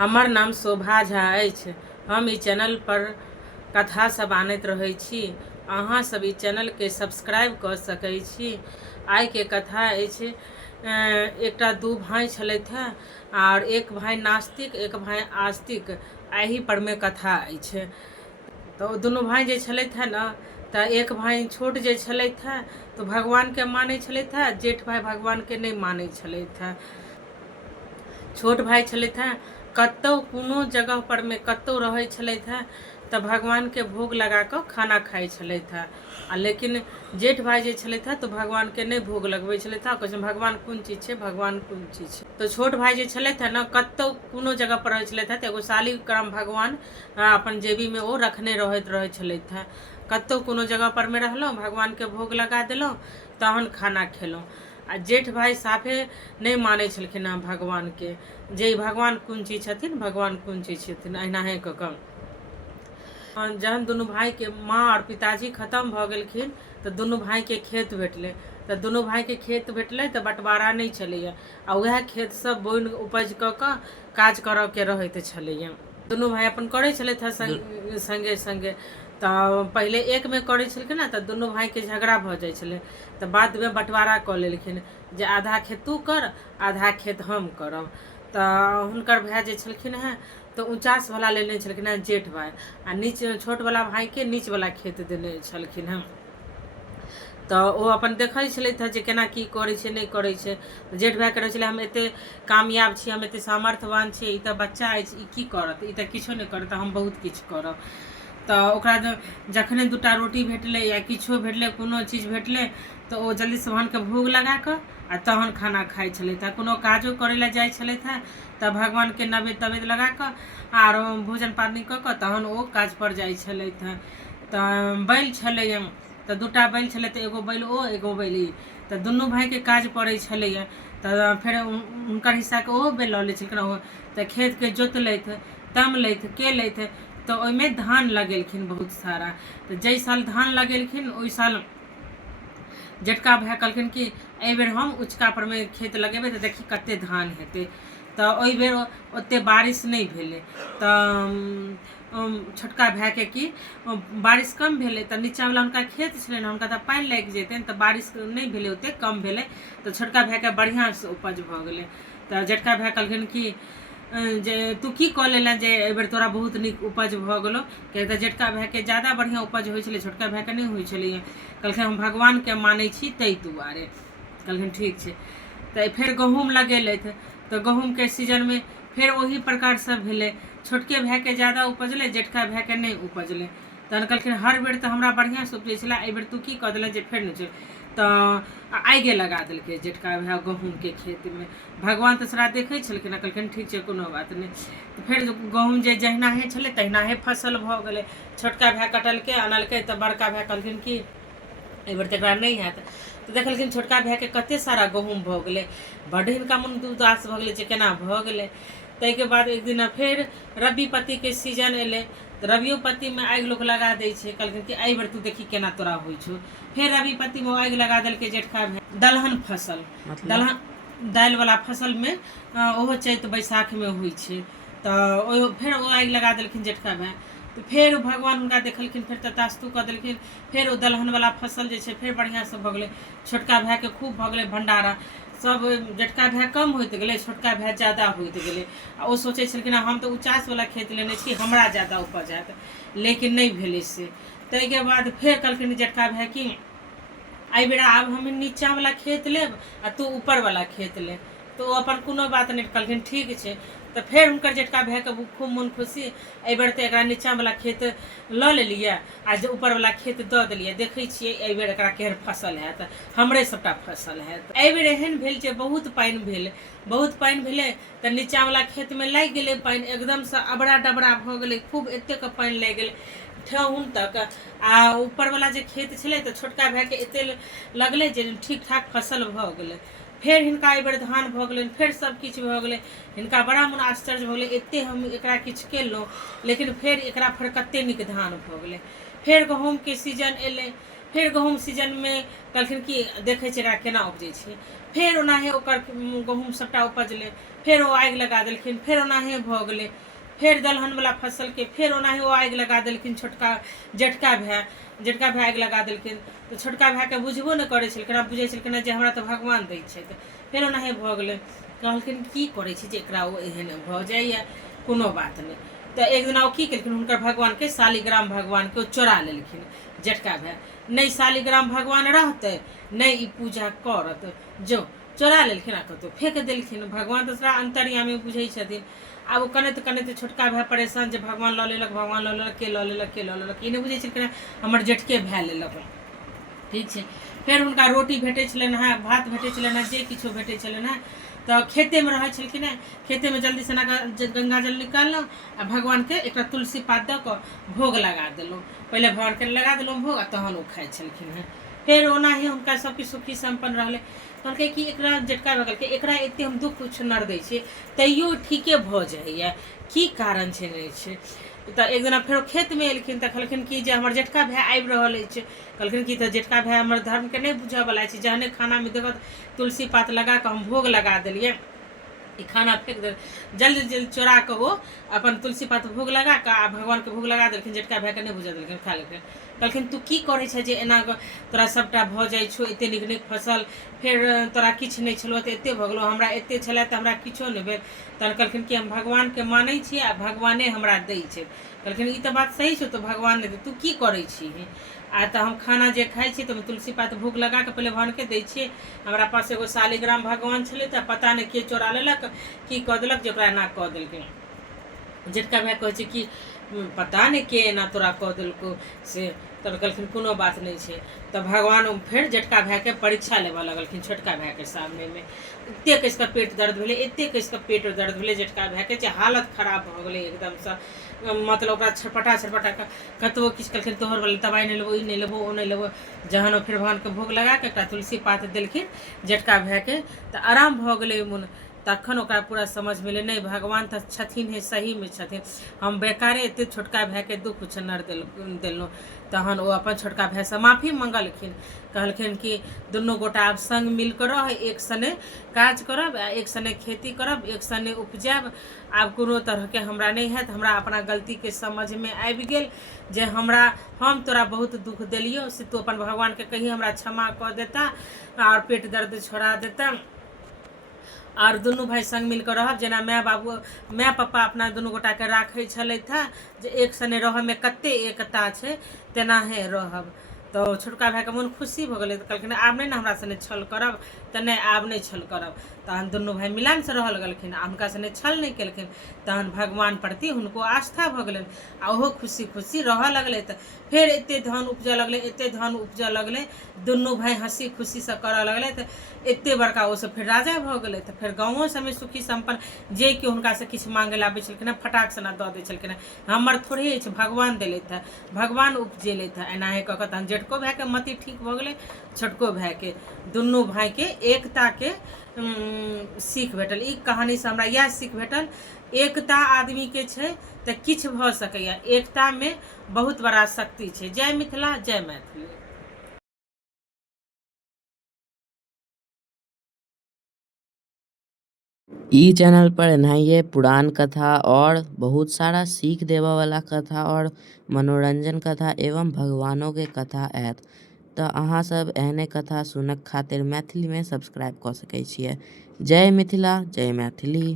हमर नाम शोभा झा अछि। हम ई चैनल पर कथा सब आनैत रहै छी। अहाँ सब ई चैनल के सब्सक्राइब कऽ सकै छी। आइ के कथा अछि एकटा दू भाई छलथि हैं और एक भाई नास्तिक एक भाई आस्तिक। एही पर में कथा अछि। तो दुनू भाई जे छलथि हैं न, तो एक भाई छोट जे छलथि हैं तो भगवान के मानै छलथि हैं, जेठ भाई भगवान के नहीं मानै छलथि हैं। छोट भाई छलथि हैं कतौ कोनो जगह पर में कतौ रहै छलथि हैं तो भगवान के भोग लगा कर खाना खाई छलथि हैं। लेकिन जेठ भाई जे छलथि हैं तो भगवान के नहीं भोग लगबै छलथि हैं। कहै भगवान कोन चीज छै, भगवान कोन चीज छै। तो छोट भाई जे छलथि हैं न, कतौ कोनो जगह पर रहै छलथि हैं तो एगो शालिग्राम भगवान अपन जेबी में ओ रखने रहै छलथि हैं। कतौ कोनो जगह पर में रहलहुँ, भगवान के भोग लगा देलहुँ, तहन खाना खेलहुँ। आ जेठ भाई साफे नहीं मानै छलखिन हैं भगवान के, जे भगवान कोन चीज छथिन, भगवान कोन चीज छथिन। अहिनाहे कऽ कऽ जहन दुनू भाई के माँ और पिताजी खत्म भऽ गेलखिन तो दुनू भाई के खेत भेटलै। तो दुनू भाई के खेत भेटलै तो बंटवारा नहीं छलैया, आ वएह खेत सब बोइन उपज कऽ काज करऽ के रहैत छलैया। दुनू भाई अपन करै छलथि हैं संगे संगे। तो पहले एक में करै छलखिन हैं तो दुनू भाई के झगड़ा भऽ जाइ छलै। तो बाद में बंटवारा कऽ लेलखिन जे आधा खेत तू कर, आधा खेत हम करब। तो हुनकर भाई जे छलखिन हैं तो 49 वाला लेने छलखिन हैं जेठ भाई, आ नीच छोट वाला भाई के नीच वाला खेत देने छलखिन हैं। तो वो अपन देखै छलथि हैं जे केना की करै छै नहीं करै छै। जेठ भाई कहै छलै हम एते कामयाब छी, हम एते सामर्थ्यवान छी, ई तो बच्चा अछि, ई की करत, ई तो किछो नहीं करत, हम बहुत किछु करब। तो ओकरा जखने दूटा रोटी भेटलै या किछो भेटलै, कोनो चीज भेटलै तो ओ जल्दी से भगवान के भोग लगा कऽ आ तहन खाना खाइ छलथि हैं। कोनो काजो करै लए जाइ छलथि हैं तो भगवान के नैवेद्य तवेद्य लगा कऽ आर भोजन पानी कऽ कऽ तहन ओ काज पर जाइ छलथि हैं। तो बैल छलैया तो दूटा बैल छलै तो एगो बैल ओ एगो बैल ई, तो दुनू भाई के काज पड़ै छलैया। तो फिर हुनकर हिस्सा के ओ बैल लऽ लै छलखिन। तो खेत के जोतलथि, तमलथि, केलथि, तो ओहिमे धान लगेलखिन बहुत सारा। तो जै साल धान लगेलखिन ओहि साल जेठका भाई कहलखिन कि एहि बेर हम उचका पर में खेत लगेबै तो देखी कते धान हेतै। तो ओहि बेर ओते बारिश नहीं भेलै। तो छोटका भाई के कि बारिश कम भेलै तो नीचा वाला हुनका खेत छलनि, हुनका तो पानि लागि जेतनि, तो बारिश नहीं भेलै, ओते कम भेलै। तो छोटका भाई के बढ़िया से उपज भऽ गेलै। तो जेठका भाई कहलखिन कि जे तू की कऽ लेला जे एहि बेर तोरा बहुत नीक उपज भऽ गेलो। कियाकि जेठका भाई के ज्यादा बढ़िया उपज होइ छलै, छोटका भाई के नहीं होइ छलैया। कहलखिन हम भगवान के मानै छी ताहि दुआरे। कहलखिन ठीक छै। तो फिर गहूँम लगेलथि तो गहूँम के सीजन में फिर वही प्रकार से भेलै। छोटके भाई के ज्यादा उपजलै, जेठका भाई के नहीं उपजलै। तहन कहलखिन हर बेर तो हमरा बढ़िया से उपजै छलै, एहि बेर तू की कऽ देले जे फेर नहीं छै। तो आगे लगा देलकै जेठका भाई गहूँम के खेत में। भगवान तो सारा देखै छलखिन, कहलखिन ठीक छै कोनो बात नहीं। तो फिर गहूँम जे जहिनाहे छलै तहिनाहे फसल भऽ गेलै। छोटका भाई कटलकै आनलकै तो बड़का भाई कहलखिन कि एहि बेर तो एकरा नहीं हैत। तो देखलखिन छोटका भाई के कते सारा गहूँम भऽ गेलै, बड्ड हिनका मन उदास भऽ गेलै जे केना भऽ गेलै। ताहिके बाद एक दिन फिर रबी पत्ती के सीजन एलै। तो रबियो पत्ती में आगि लोक लगा दै छै। कहलखिन कि एहि बेर तू देखी केना तोरा होइ छौ। फिर रबी पत्ती में आगि लगा देलकै जेठका भाई। दलहन फसल, दलहन दालि वाला फसल में ओहो चैत बैसाख में होइ छै। तो फिर ओ आगि लगा देलखिन जेठका भाई। तो फिर भगवान हुनका देखलखिन, फिर तथास्तु कऽ देलखिन। फिर ओ दलहन वाला फसल जे छै फिर बढ़िया से भऽ गेलै। छोटका भाई के खूब भऽ गेलै भंडारा। सब जेठका भाई कम होइत गेलै, छोटका भाई ज्यादा होइत गेलै। आ ओ सोचै छलखिन हम तो 49 वाला खेत लेने छी, हमरा ज्यादा उपज हैत, लेकिन नहीं भेलै से। ताहिके बाद फिर कहलखिन जेठका भाई कि एहि बेर आब हम नीचा वाला खेत लेब आ तू ऊपर वाला खेत ले। तो ओ अपन कोनो बात नहीं कहलखिन ठीक छै। तो फिर हुनकर जेठका भाई के खूब मन खुशी, एहि बेर तो एकरा नीचा वाला खेत लऽ लेलियै आ जे ऊपर वाला खेत दऽ देलियै, देखै छियै एहि बेर एकरा केहन फसल हैत, हमरे सबटा फसल हैत। एहि बेर एहन भेल जे बहुत पानि भेल, बहुत पानि भेलै तो नीचा वाला खेत में लागि गेलै पानि, एकदम से अबड़ा डबरा भऽ गेलै, खूब एतेक पानि लागि गेलै ठेहुन तक। आ ऊपर वाला जे खेत छलै तो छोटका भाई के एते लगलै जे ठीक ठाक फसल भऽ गेलै। फिर हिनका एहि बेर धान भऽ गेलनि, फिर सब किछु भऽ गेलै। हिनका बड़ा मन आश्चर्य भऽ गेलै, एते हम एकरा किछु केलहुँ लेकिन फिर एकरा पर कते नीक धान भऽ गेलै। फिर गहूँम के सीजन एलै, फेर गहूँम सीजनमे कहलखिन कि देखै छै एकरा केना उपजै छै, फेर ओनाहे ओकर गहूँम सभटा उपजलै, फेर ओ आगि लगा देलखिन, फेर ओनाहे भऽ गेलै, फेर दलहनवला फसलके फेर ओनाहे ओ आगि लगा देलखिन। जेठका भाय आगि लगा देलखिन, तऽ छोटका भायके बुझबो नहि करै छलखिन, बुझै छलखिन जे हमरा तऽ भगवान दै छथि, फेर ओनाहे भऽ गेलै। कहलखिन की करै छै जे एकरा ओ एहन भऽ जाइए, कोनो बात नहि। तऽ एक दिना ओ की केलखिन, हुनकर भगवानके शालिग्राम भगवानके ओ चोरा लेलखिन जेठका भाय। नहीं शालिग्राम भगवान रहते, नहीं ई पूजा करत, जो चोरा लेलखिन आ कतौ फेंक देलखिन। भगवान तो सारा अंतर्यामी बुझै छथिन। आब ओ कनैत कनैत छोटका भाय परेशान जे भगवान लऽ लेलक, भगवान लऽ लेलक, के लऽ लेलक, के लऽ लेलक, ई नहि बुझै छलखिन हमर जेठके भाय लेलक। ठीक छै। फेर हुनका रोटी भेटै छलनि हेँ, भात भेटै छलनि हेँ, जे किछो भेटै छलनि हेँ, तऽ खेतेमे रहै छलखिन हेँ। खेतेमे जल्दी से गंगा जल निकाललहुँ आ भगवानके एकटा तुलसी पात दऽ कऽ भोग लगा देलहुँ। पहिले भगवानके लगा देलहुँ भोग, आ तहन ओ खाइ छलखिन हेँ। फेर ओनाही हुनका सबके सुखी सम्पन्न रहलै। कहलकै कि एकरा जेठका भऽ गेलकै, एकरा एते हम दुःख उछन्नर दै छियै तैयो ठीके भऽ जाइए, की कारण छै नहि छै। तऽ एक दिना फेरो खेतमे एलखिन तऽ कहलखिन कि जे हमर जेठका भाय आबि रहल अछि। कहलखिन कि तऽ जेठका भाय हमर धर्मके नहि बुझऽवला छै, जहने खानामे देखत तुलसी पात लगा कऽ हम भोग लगा देलियै, ई खाना फेंक दे। जल्दी जल्दी चोरा कऽ ओ अपन तुलसी पात भोग लगा कऽ आ भगवानके भोग लगा देलखिन। जेठका भायके नहि बुझऽ देलखिन, खा लेलखिन। कहलखिन तू की करै छै जे एना तोरा सभटा भऽ जाइ छौ, एतेक नीक नीक फसल, फेर तोरा किछु नहि छलौ तऽ एतेक भऽ गेलौ, हमरा एतेक छलै तऽ हमरा किछो नहि भेल। तहन कहलखिन कि हम भगवानके मानै छियै आ भगवाने हमरा दै छै। कहलखिन ई तऽ बात सही छौ, तो भगवान नहि दे, तू की करै छिही। आ तऽ हम खाना जे खाइ छियै तऽ तुलसी पात भोग लगा कऽ पहिले भगवानके दै छियै। हमरा पास एगो शालिग्राम भगवान छलै तऽ पता नहि के चोरा लेलक, की कऽ देलक जे ओकरा एना कऽ देलकै। जेठका भाय कहै छै कि पता नहि के एना तोरा कऽ देलकौ से। तब कहलखिन कोनो बात नहीं छै। तब भगवान फिर जेठका भायके परीक्षा लेबऽ लगलखिन छोटका भायके सामनेमे। एतेक कसिकऽ पेट दर्द भेलै, एतेक कसिकऽ पेट दर्द भेलै जेठका भायके, जे हालत खराब भऽ गेलै एकदमसँ। मतलब ओकरा छटपटा छटपटा कऽ कतबो किछु कहलखिन तोहर वाला दवाइ नहीं लेबो, ई नहीं लेबो, ओ नहीं लेबो। जहन फिर भगवानके भोग लगा कऽ एकटा तुलसी पात देलखिन जेठका भायके, तऽ आराम भऽ गेलै मोन। तखन ओकरा पूरा समझ में नहीं भगवान तऽ छथिन हे, सहीमे छथिन, हम बेकारे एतेक छोटका भायके दुःख उछन्नर देलहुँ। तहन ओ अपन छोटका भायसँ माफी मंगलखिन। कहलखिन कि दुनू गोटा आब संग मिल कऽ रह, एक सने काज करब, एक सने खेती करब, एक सने उपजायब। आब कोनो तरहके हमरा नहीं हैत। हमरा अपना गलतीके समझमे आबि गेल जे हम तोरा बहुत दुःख देलियौ, से तू अपन भगवानके कही हमरा क्षमा कऽ देता और पेट दर्द छोड़ा देता। और दुनू भाई संग मिल कऽ रहब, जेना माय पप्पा अपना दुनू गोटाके राखै छलथि हेँ, जे एक सने रहऽमे कते एकता छै, तेनाहे रहब। तो छोटका भायके मोन खुशी भऽ गेलै। तऽ कहलखिन आब नहीं ने हमरा सने छल करब, तऽ नहीं आब नहीं छल करब। तहन दुनू भाय मिलानसँ रहऽ लगलखिन आ हुनका सने छल नहीं केलखिन। तहन भगवान प्रति हुनको आस्था भऽ गेलनि आ ओहो खुशी खुशी रहऽ लगलथि। फेर एते धन उपजऽ लगलै, एते धन उपजऽ लगलै, दुनू भाय हँसी खुशीसँ करऽ लगलथि। एते बड़का ओ सब फेर राजा भऽ गेलै। तऽ फेर गाँवो सबमे सुखी सम्पन्न, जे केओ हुनकासँ किछु मांगै लए आबै छलखिन हेँ फटाक सना दऽ दै छलखिन हेँ। हमर थोड़े अछि, भगवान देलथि हेँ, भगवान उपजेलथि हेँ। एनाहे कऽ कऽ तहन जेठको भायके मति ठीक भऽ गेलै, छोटको भायके। दुनू भायके एकताके सीख भेटल। ई कहानीसँ हमरा इएह सीख भेटल, एकता आदमीके छै तऽ किछु भऽ सकैए, एकतामे बहुत बड़ा शक्ति छै। जय मिथिला, जय मैथिली। ई चैनल पर एनाहिए पुराण कथा और बहुत सारा सीख देबऽ वाला कथा और मनोरंजन कथा एवं भगवानों के कथा आयत। तऽ अहाँ सब एहने कथा सुनक खातिर मैथिलीमे सब्सक्राइब कऽ सकै छियै। जय मिथिला, जय मैथिली।